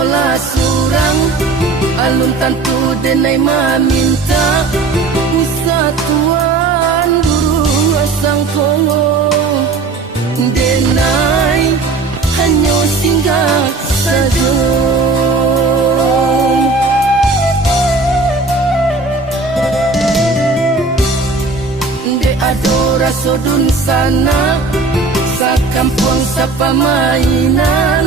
adolah surang alun tantu denai maminta Usatuan burung asang kongo denai hanya singgah saja de adora sodun sana sa kampung sa pamainan